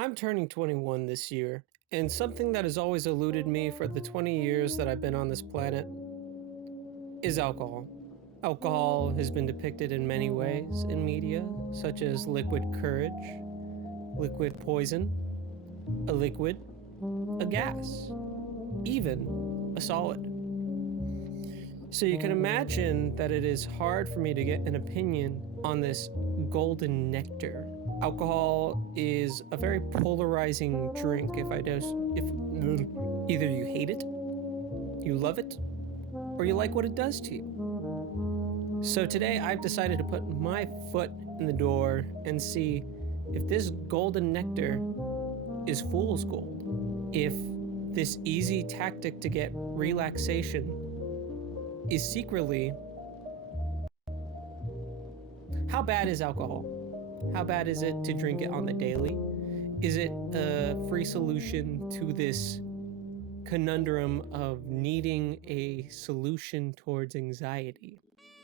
I'm turning 21 this year, and something that has always eluded me for the 20 years that I've been on this planet is alcohol. Alcohol has been depicted in many ways in media, such as liquid courage, liquid poison, a liquid, a gas, even a solid. So you can imagine that it is hard for me to get an opinion on this golden nectar. Alcohol is a very polarizing drink. If either you hate it, you love it, or you like what it does to you. So today I've decided to put my foot in the door and see if this golden nectar is fool's gold. If this easy tactic to get relaxation is secretly... How bad is alcohol? How bad is it to drink it on the daily? Is it a free solution to this conundrum of needing a solution towards anxiety?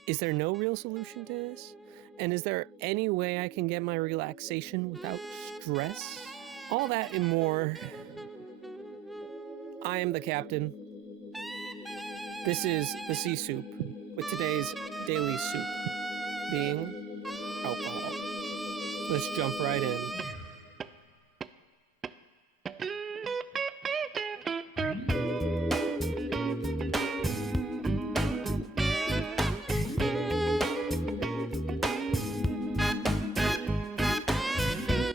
Is there no real solution to this? And is there any way I can get my relaxation without stress? All that and more. I am the captain. This is the Sea Soup, with today's daily soup being alcohol. Let's jump right in.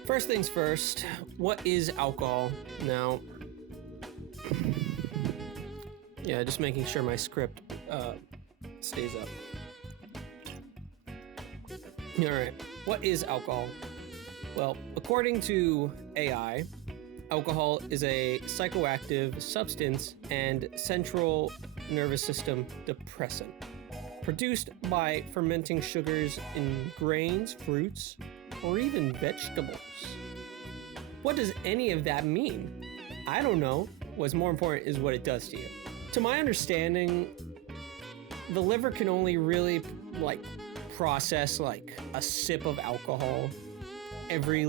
First things first, what is alcohol? Now, yeah, just making sure my script stays up. All right, what is alcohol? Well, according to AI, alcohol is a psychoactive substance and central nervous system depressant, produced by fermenting sugars in grains, fruits, or even vegetables. What does any of that mean? I don't know. What's more important is what it does to you. To my understanding, the liver can only really process a sip of alcohol every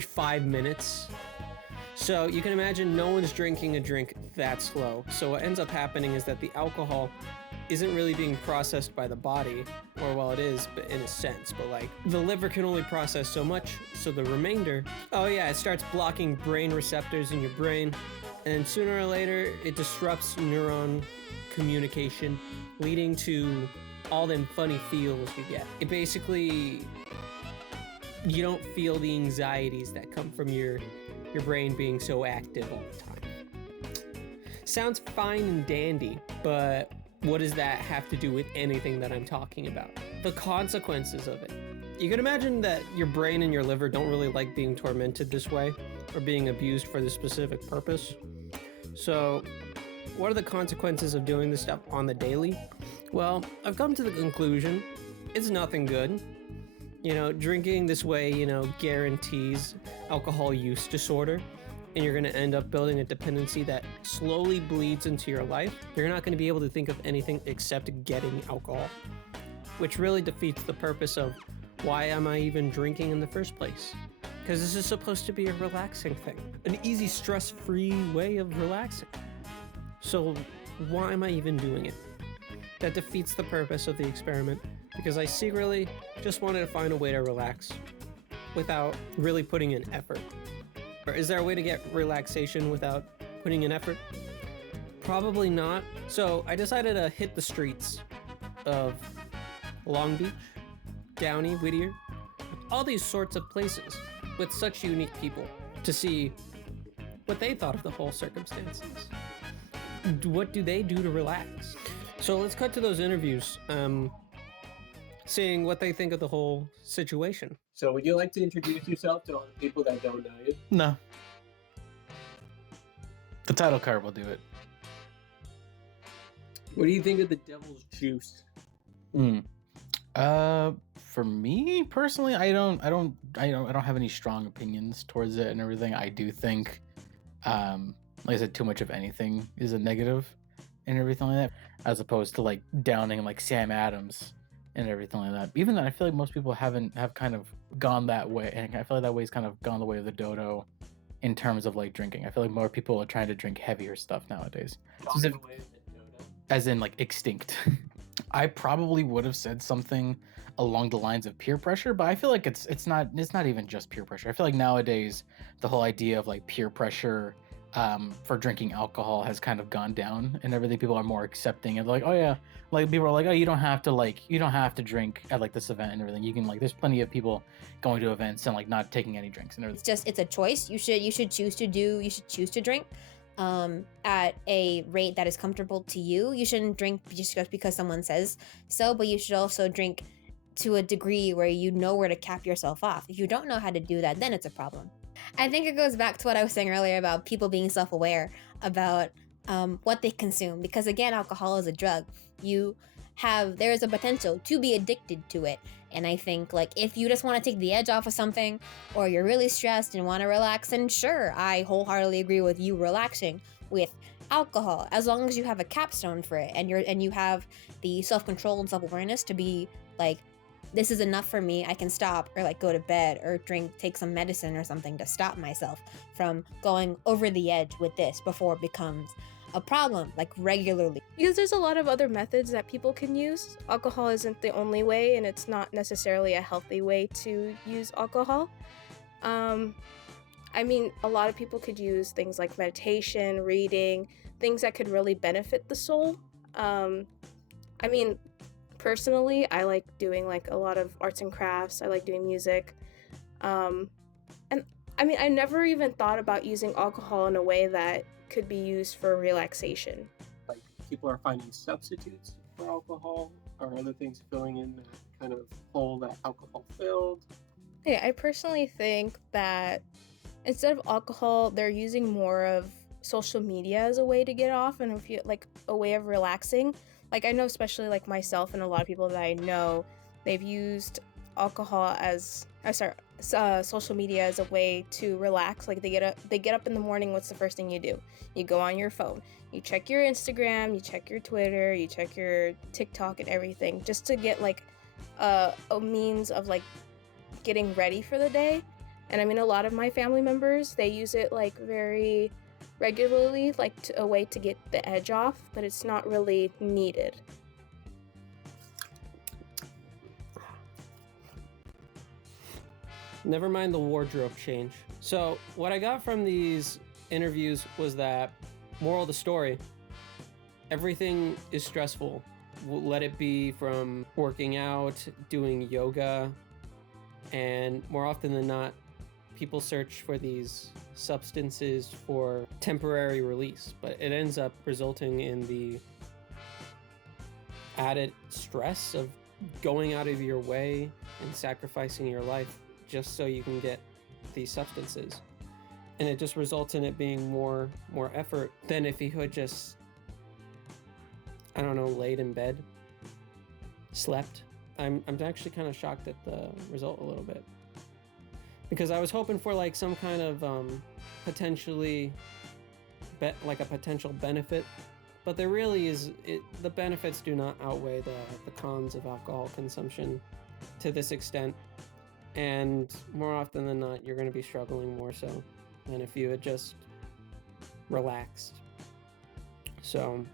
5 minutes. So you can imagine no one's drinking a drink that slow. So what ends up happening is that the alcohol isn't really being processed by the body, or well, it is, but in a sense, but the liver can only process so much, so the remainder, it starts blocking brain receptors in your brain, and then sooner or later, it disrupts neuron communication, leading to all them funny feels you get. It basically, you don't feel the anxieties that come from your brain being so active all the time. Sounds fine and dandy, but what does that have to do with anything that I'm talking about? The consequences of it. You can imagine that your brain and your liver don't really like being tormented this way or being abused for this specific purpose. So, what are the consequences of doing this stuff on the daily? Well, I've come to the conclusion it's nothing good. Drinking this way, guarantees alcohol use disorder. And you're going to end up building a dependency that slowly bleeds into your life. You're not going to be able to think of anything except getting alcohol, which really defeats the purpose of why am I even drinking in the first place? Because this is supposed to be a relaxing thing, an easy, stress-free way of relaxing. So why am I even doing it? That defeats the purpose of the experiment, because I secretly just wanted to find a way to relax without really putting in effort. Or is there a way to get relaxation without putting in effort? Probably not. So I decided to hit the streets of Long Beach, Downey, Whittier, all these sorts of places with such unique people to see what they thought of the whole circumstances. What do they do to relax? So let's cut to those interviews, seeing what they think of the whole situation. So would you like to introduce yourself to all the people that don't know you? No. The title card will do it. What do you think of the devil's juice? For me personally, I don't have any strong opinions towards it and everything. I do think, like I said, too much of anything is a negative and everything like that, as opposed to downing Sam Adams and everything like that. Even then, I feel like most people have kind of gone that way, and I feel like that way's kind of gone the way of the dodo in terms of like drinking. I feel like more people are trying to drink heavier stuff nowadays. As in like extinct. I probably would have said something along the lines of peer pressure, but I feel like it's not even just peer pressure. I feel like nowadays the whole idea of like peer pressure for drinking alcohol has kind of gone down, and everything. People are more accepting of like, oh yeah, like people are like, oh, you don't have to drink at like this event and everything. You can like, there's plenty of people going to events and like not taking any drinks and everything. It's a choice. You should choose to drink at a rate that is comfortable to you. You shouldn't drink just because someone says so, but you should also drink to a degree where you know where to cap yourself off. If you don't know how to do that, then it's a problem. I think it goes back to what I was saying earlier about people being self-aware about what they consume, because again, alcohol is a drug. There is a potential to be addicted to it. And I think like if you just want to take the edge off of something, or you're really stressed and want to relax, then sure, I wholeheartedly agree with you relaxing with alcohol, as long as you have a capstone for it and you have the self-control and self-awareness to be like, this is enough for me, I can stop, or like go to bed or take some medicine or something to stop myself from going over the edge with this before it becomes a problem, like regularly. Because there's a lot of other methods that people can use. Alcohol isn't the only way, and it's not necessarily a healthy way to use alcohol. I mean, a lot of people could use things like meditation, reading, things that could really benefit the soul. I mean, personally, I like doing like a lot of arts and crafts. I like doing music. And I mean, I never even thought about using alcohol in a way that could be used for relaxation. Like people are finding substitutes for alcohol or other things filling in the kind of hole that alcohol filled. Yeah, I personally think that instead of alcohol, they're using more of social media as a way to get off and like a way of relaxing. Like I know, especially like myself and a lot of people that I know, they've used alcohol as social media as a way to relax. Like they get up in the morning. What's the first thing you do? You go on your phone, you check your Instagram, you check your Twitter, you check your TikTok and everything, just to get like a means of like getting ready for the day. And I mean, a lot of my family members, they use it like very regularly, like a way to get the edge off, but it's not really needed. Never mind the wardrobe change. So what I got from these interviews was that, moral of the story, everything is stressful. Let it be from working out, doing yoga, and more often than not, people search for these substances for temporary release, but it ends up resulting in the added stress of going out of your way and sacrificing your life just so you can get these substances. And it just results in it being more effort than if he had just, I don't know, laid in bed, slept. I'm actually kind of shocked at the result a little bit, because I was hoping for like some kind of potentially like a potential benefit, but there really is the benefits do not outweigh the cons of alcohol consumption to this extent. And more often than not, you're going to be struggling more so than if you had just relaxed. So